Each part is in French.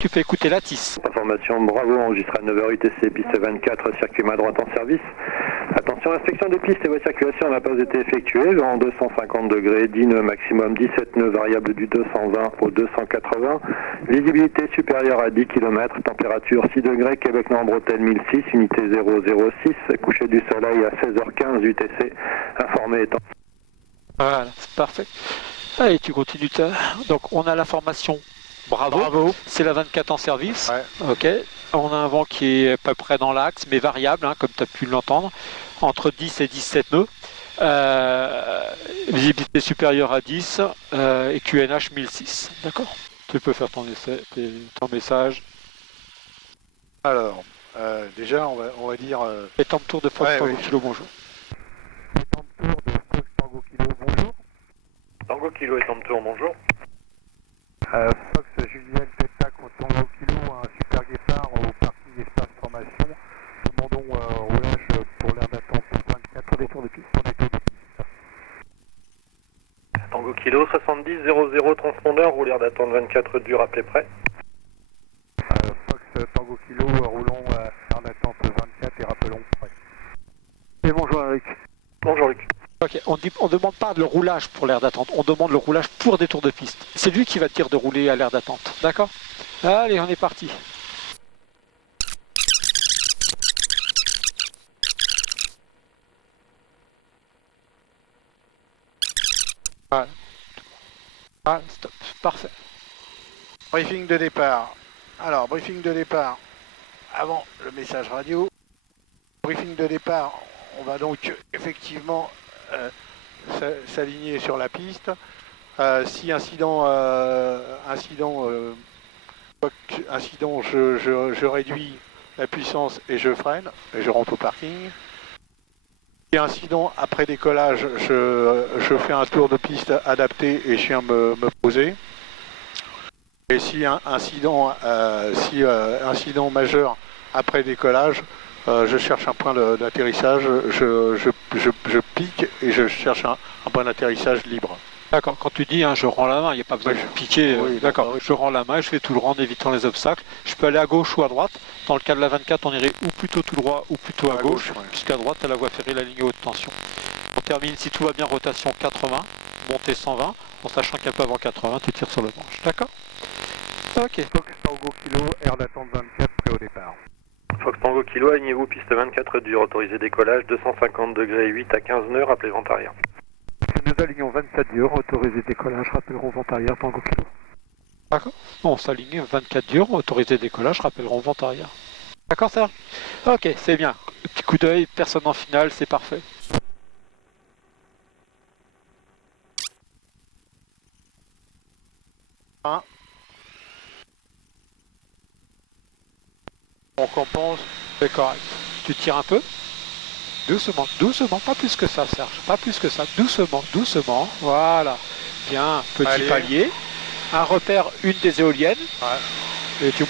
Tu fais écouter la TIS. Information Bravo, enregistré à 9h UTC, piste 24, circuit main droite en service. Attention, inspection des pistes et voies de circulation n'a pas été effectuée. Vent 250 degrés, 10 nœuds maximum, 17 nœuds variable du 220 au 280. Visibilité supérieure à 10 km, température 6 degrés, Québec Nord Bretagne 1006, unité 006, coucher du soleil à 16h15 UTC, informé étant. Voilà, c'est parfait. Allez, tu continues. Donc on a l'information. Bravo. C'est la 24 en service. Ouais. Ok. On a un vent qui est à peu près dans l'axe, mais variable, hein, comme tu as pu l'entendre, entre 10 et 17 nœuds. Visibilité supérieure à 10 et QNH 1006. D'accord. Tu peux faire ton message. Alors, déjà, on va dire... Et temps de tour de Fox Tango Kilo, bonjour. Temps de tour de Fox Tango Kilo, bonjour. Tango Kilo et temps de tour, bonjour. Fox Julienne Teta contre Tango Kilo, un super guépard au parking espace formation. Demandons roulage pour l'air d'attente 24 détours de piste. On est au piste. Tango Kilo 70 00 transpondeur, rouleur d'attente 24 dur, appelé prêt. Fox Tango Kilo, roulons l'air d'attente 24 et rappelons prêt. Et bonjour Eric. Bonjour Luc. Ok, on ne demande pas le roulage pour l'aire d'attente, on demande le roulage pour des tours de piste. C'est lui qui va te dire de rouler à l'aire d'attente, d'accord? Allez, on est parti. Voilà. Ah, stop, parfait. Briefing de départ. Alors, briefing de départ. Avant le message radio. Briefing de départ, on va donc effectivement s'aligner sur la piste. Si incident, je réduis la puissance et je freine et je rentre au parking. Si incident, après décollage, je fais un tour de piste adapté et je viens me poser. Et si incident majeur après décollage, je cherche un point d'atterrissage, je pique et je cherche un point d'atterrissage libre. D'accord, quand tu dis je rends la main, il n'y a pas besoin de piquer. Oui, d'accord, je rends la main et je fais tout le rang en évitant les obstacles. Je peux aller à gauche ou à droite. Dans le cas de la 24, on irait ou plutôt tout droit ou plutôt à gauche, puisqu'à droite, tu as la voie ferrée, la ligne haute tension. On termine, si tout va bien, rotation 80, montée 120, en sachant qu'un peu avant 80, tu tires sur le manche. D'accord? Ok. Fox Tango Kilo, air d'attente 24, prêt au départ. Fox Tango Kilo, alignez-vous, piste 24 dur, autorisé décollage, 250 degrés 8 à 15 nœuds, rappelez vent arrière. Nous alignons 27 dur, autorisé décollage, rappellerons vent arrière, Tango Kilo. D'accord. On s'aligne 24 dur, autorisé décollage, rappellerons vent arrière. D'accord, Serge? Ok, c'est bien. Petit coup d'œil, personne en finale, c'est parfait. On compense. C'est correct. Tu tires un peu? Doucement, pas plus que ça, Serge. Pas plus que ça. Doucement. Voilà. Bien, petit palier. Un repère, une des éoliennes. Ouais. Et tu...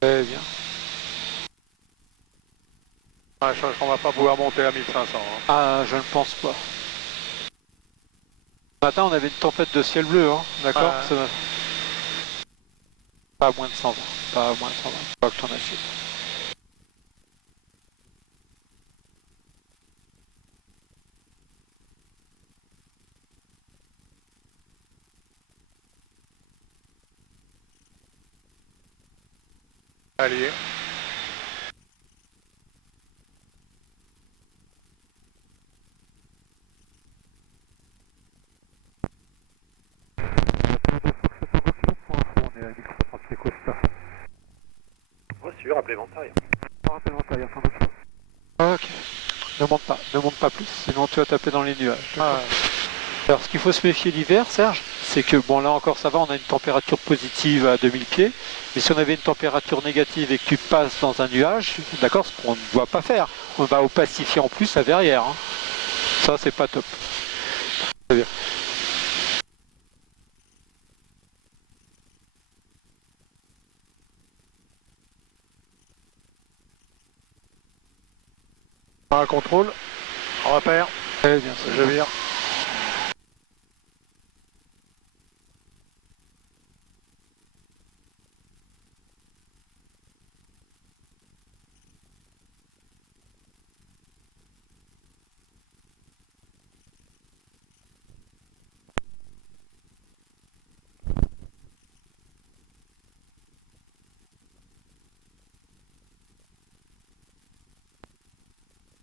Très bien. Je pense qu'on va pas pouvoir monter à 1500. Hein. Ah, je ne pense pas. Ce matin, on avait une tempête de ciel bleu, hein, d'accord? Pas à moins de 120. Pas à moins de 120. Pas que t'en as fait. Allez. Reçu, rappelez vent arrière. Rappelez vent arrière, Tango Kilo. Ok. Ne monte pas plus, sinon tu vas taper dans les nuages. Alors, ce qu'il faut se méfier l'hiver, Serge, c'est que, bon, là encore ça va, on a une température positive à 2000 pieds, mais si on avait une température négative et que tu passes dans un nuage, d'accord, ce qu'on ne doit pas faire, on va opacifier en plus la verrière. Hein. Ça, c'est pas top. Très bien. Un contrôle, repère, Très bien. je vire.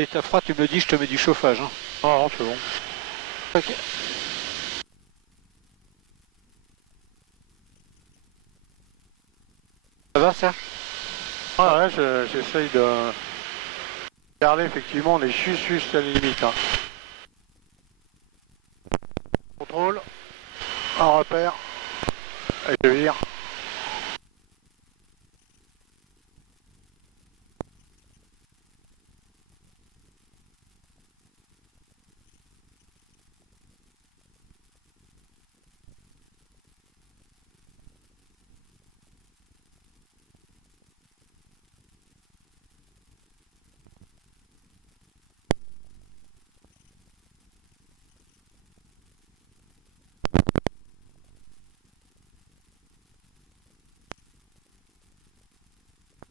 Et t'as froid, tu me le dis, je te mets du chauffage. Hein. Non, non, c'est bon. Ok. Ça va, ça? Ah ouais, j'essaye de garder effectivement, on est juste à la limite. Hein. Contrôle, un repère, et je vire.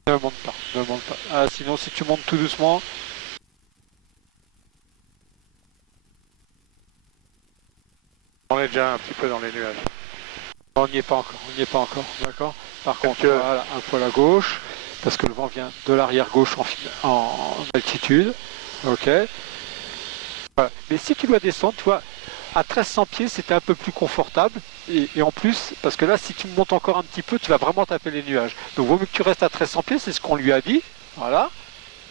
Ne monte pas, ne monte pas. Ah, sinon, si tu montes tout doucement, On est déjà un petit peu dans les nuages. on n'y est pas encore, on n'y est pas encore, d'accord? Par contre, que- voilà, un poil à gauche, parce que le vent vient de l'arrière gauche en altitude, ok? Voilà. Mais si tu dois descendre, tu vois, à 1300 pieds, c'était un peu plus confortable, et en plus, parce que là, si tu montes encore un petit peu, tu vas vraiment taper les nuages. Donc, vaut mieux que tu restes à 1300 pieds, c'est ce qu'on lui a dit, voilà.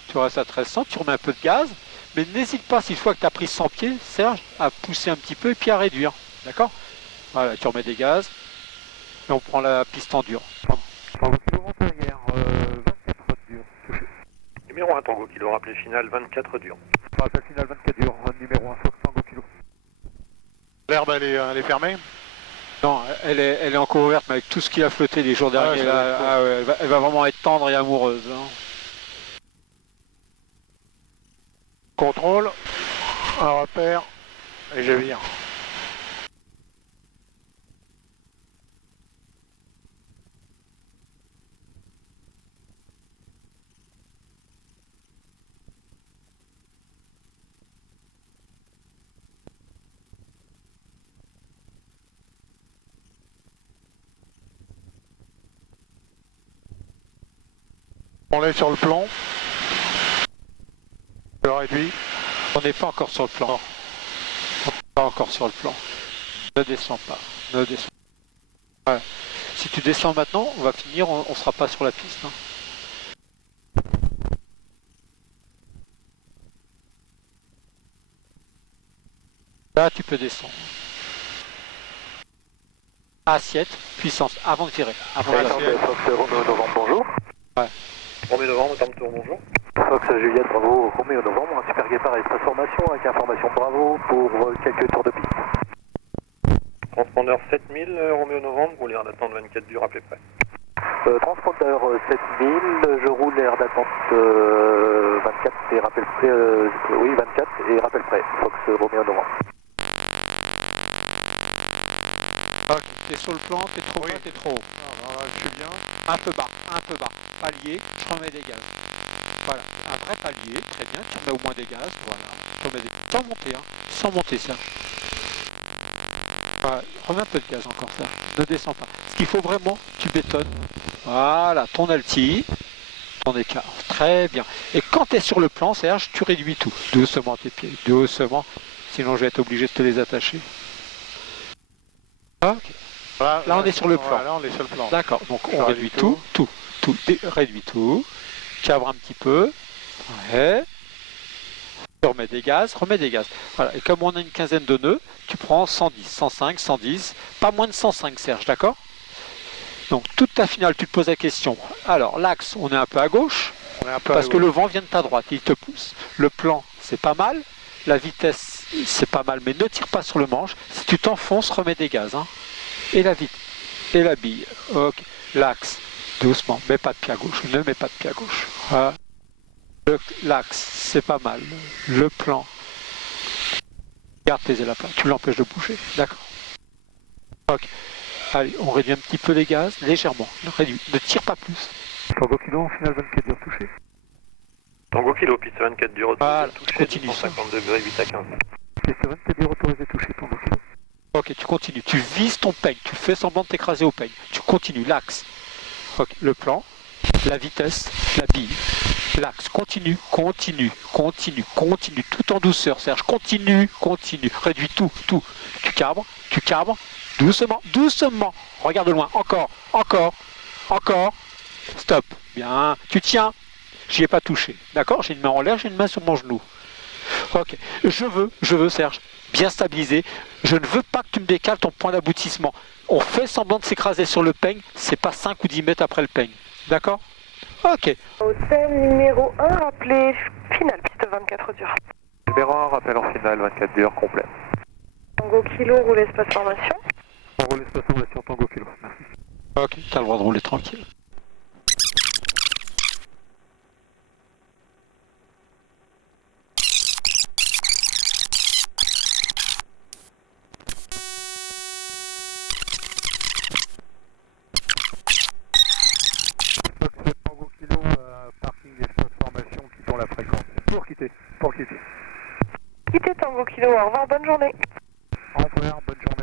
Tu restes à 1300, tu remets un peu de gaz, mais n'hésite pas, si une fois que tu as pris 100 pieds, Serge, à pousser un petit peu et puis à réduire, d'accord? Voilà, tu remets des gaz, et on prend la piste en dur. Tango Kilo monte arrière, 24 dur. Touché. Numéro 1 Tango Kilo, rappelé final 24 dur. Rappel final 24 dur, numéro 1 Fox Tango Kilo. L'herbe, elle est fermée. Non, elle est encore ouverte, mais avec tout ce qui a flotté les jours derniers, ça là, va être cool. ah ouais, elle va vraiment être tendre et amoureuse. Hein. Contrôle, un repère, et je vire. On est sur le plan. Je réduis. On n'est pas encore sur le plan. On n'est pas encore sur le plan. Ne descends pas. Ne descends pas. Ouais. Si tu descends maintenant, on va finir, on ne sera pas sur la piste. Hein. Là, tu peux descendre. Assiette, puissance, avant de tirer. Avant de tirer. Fox Romeo Novembre, bonjour. Ouais. Romeo Novembre, temps de tour, bonjour. Fox Juliette, bravo, Romeo Novembre, un super guépard et transformation avec information bravo pour quelques tours de piste. Transpondeur 7000, Romeo Novembre, roulez en attente 24 dur, rappelez prêt. Transpondeur 7000, je roule l'air d'attente 24 et rappel prêt, oui 24 et rappel prêt, Fox Romeo Novembre. Ok, t'es sur le plan, t'es trop bas, t'es trop haut. Alors là, je suis bien. Un peu bas. Palier, je remets des gaz. Voilà, un vrai palier, très bien, tu remets au moins des gaz, voilà. Tu remets des... Sans monter, hein, sans monter ça. Voilà, remets un peu de gaz encore ça, ne descends pas. Ce qu'il faut vraiment, tu bétonnes. Voilà, ton alti, ton écart, très bien. Et quand tu es sur le plan, Serge, tu réduis tout. Doucement tes pieds, doucement, sinon je vais être obligé de te les attacher. Ok. Voilà, Là, on est sur le plan. Là, on est sur le plan. D'accord, donc Je on réduit tout, réduit tout, cabre un petit peu, ouais. Tu remets des gaz, Voilà, et comme on a une quinzaine de nœuds, tu prends 110, 105, 110, pas moins de 105 Serge, d'accord? Donc toute ta finale, tu te poses la question. Alors l'axe, on est un peu à gauche, On est un peu parce que le vent vient de ta droite, il te pousse. Le plan, c'est pas mal, la vitesse, c'est pas mal, mais ne tire pas sur le manche. Si tu t'enfonces, remets des gaz, hein. Et la vitesse, et la bille, ok. L'axe, doucement, mets pas de pied à gauche, ne mets pas de pied à gauche. Voilà. L'axe, c'est pas mal. Le plan. Garde tes ailes à plat, tu l'empêches de bouger. D'accord. Ok. Allez, on réduit un petit peu les gaz, légèrement. Réduit. Ne tire pas plus. Tango Kilo en finale 24 dur touché. Tango Kilo, piste 24 dur autorisé, Voilà, touché, continue. 150 degrés, 8 à 15. Piste 24 dur autorisé touché, Tango Kilo. Ok, tu continues. Tu vises ton peigne. Tu fais semblant de t'écraser au peigne. Tu continues. L'axe. Ok, le plan, la vitesse, la bille. L'axe. Continue, continue, continue, continue. Tout en douceur, Serge. Continue, continue. Réduis tout, tout. Tu cabres. Doucement, doucement. Regarde loin. Encore, encore, encore. Stop. Bien. Tu tiens. J'y ai pas touché. D'accord? J'ai une main en l'air, j'ai une main sur mon genou. Ok. Je veux, Serge, bien stabiliser. Je ne veux pas que tu me décales ton point d'aboutissement. On fait semblant de s'écraser sur le peigne. C'est pas 5 ou 10 mètres après le peigne. D'accord? Ok. Hôtel numéro 1, rappelé finale, piste 24 dur. Numéro 1, rappel en finale, 24 dur, complet. Tango Kilo, roule espace formation. On roule espace formation Tango Kilo. Merci. Ok, t'as le droit de rouler tranquille. Fox Tango Kilo, parking espace formation, quittons la fréquence. Pour quitter. Quittez Tango Kilo, au revoir, bonne journée. Au revoir, bonne journée.